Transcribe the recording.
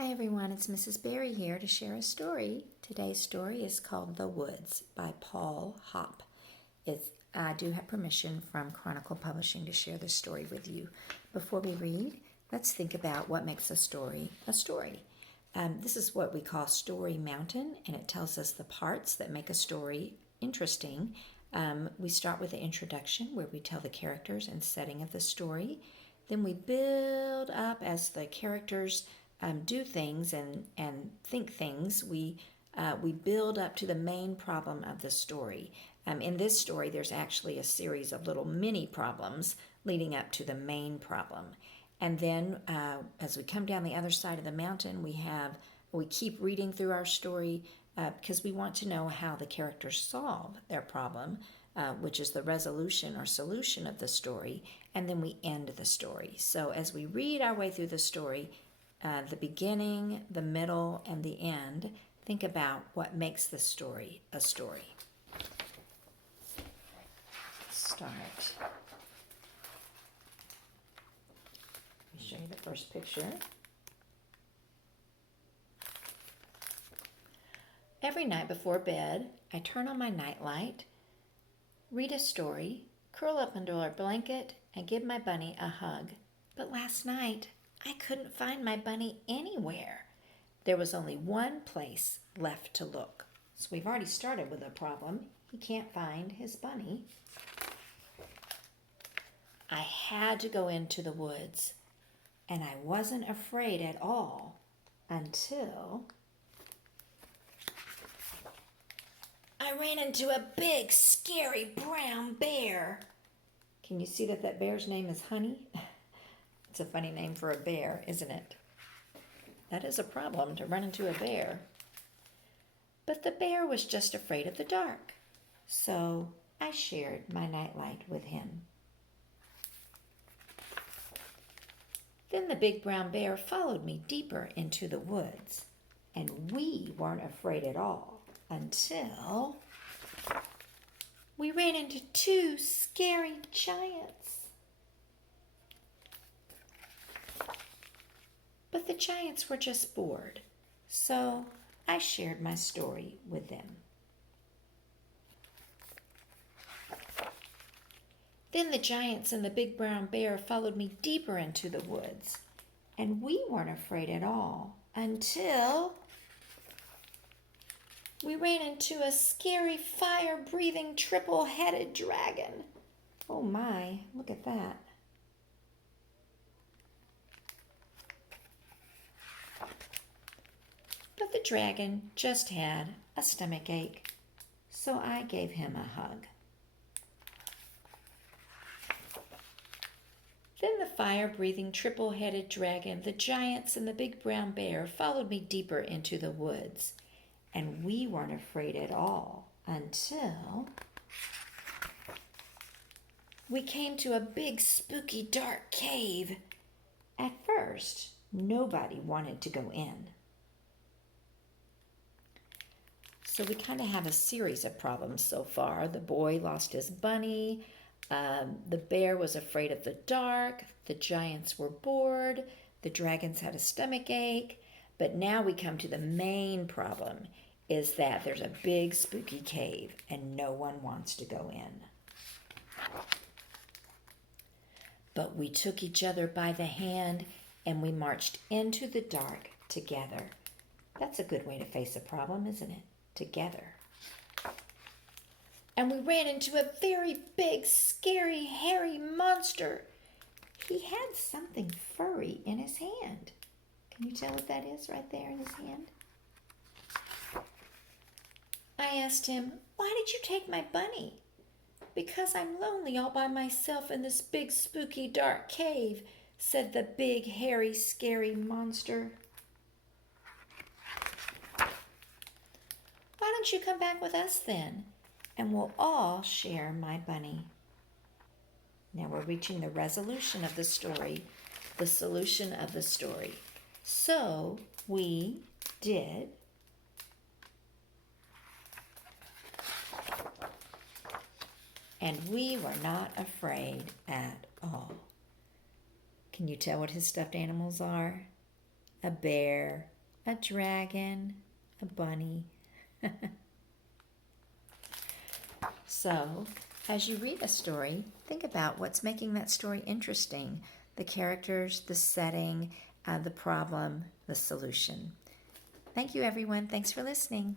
Hi everyone, it's Mrs. Berry here to share a story. Today's story is called The Woods by Paul Hopp. I do have permission from Chronicle Publishing to share this story with you. Before we read, let's think about what makes a story a story. This is what we call Story Mountain, and it tells us the parts that make a story interesting. We start with the introduction where we tell the characters and setting of the story. Then we build up as the characters do things and think things. We build up to the main problem of the story. In this story, there's actually a series of little mini problems leading up to the main problem. And then as we come down the other side of the mountain, we keep reading through our story because we want to know how the characters solve their problem, which is the resolution or solution of the story, and then we end the story. So as we read our way through the story, the beginning, the middle, and the end, think about what makes the story a story. Start. Let me show you the first picture. Every night before bed, I turn on my nightlight, read a story, curl up under a blanket, and give my bunny a hug. But last night, I couldn't find my bunny anywhere. There was only one place left to look. So we've already started with a problem. He can't find his bunny. I had to go into the woods, and I wasn't afraid at all until I ran into a big, scary brown bear. Can you see that bear's name is Honey? It's a funny name for a bear, isn't it? That is a problem, to run into a bear. But the bear was just afraid of the dark, so I shared my nightlight with him. Then the big brown bear followed me deeper into the woods, and we weren't afraid at all until we ran into two scary giants. But the giants were just bored, so I shared my story with them. Then the giants and the big brown bear followed me deeper into the woods, and we weren't afraid at all until we ran into a scary fire-breathing triple-headed dragon. Oh my, look at that. But the dragon just had a stomach ache, so I gave him a hug. Then the fire-breathing triple-headed dragon, the giants, and the big brown bear followed me deeper into the woods, and we weren't afraid at all until we came to a big, spooky, dark cave. At first, nobody wanted to go in. So we kind of have a series of problems so far. The boy lost his bunny. The bear was afraid of the dark. The giants were bored. The dragons had a stomach ache. But now we come to the main problem, is that there's a big spooky cave and no one wants to go in. But we took each other by the hand and we marched into the dark together. That's a good way to face a problem, isn't it? Together. And we ran into a very big, scary, hairy monster. He had something furry in his hand. Can you tell what that is right there in his hand? I asked him, "Why did you take my bunny?" "Because I'm lonely all by myself in this big, spooky, dark cave," said the big, hairy, scary monster. "Why don't you come back with us then, and we'll all share my bunny?" Now we're reaching the resolution of the story, the solution of the story. So we did and we were not afraid at all. Can you tell what his stuffed animals are? a bear, a dragon, a bunny. So, as you read a story, think about what's making that story interesting: the characters, the setting, the problem, the solution. Thank you, everyone. Thanks for listening.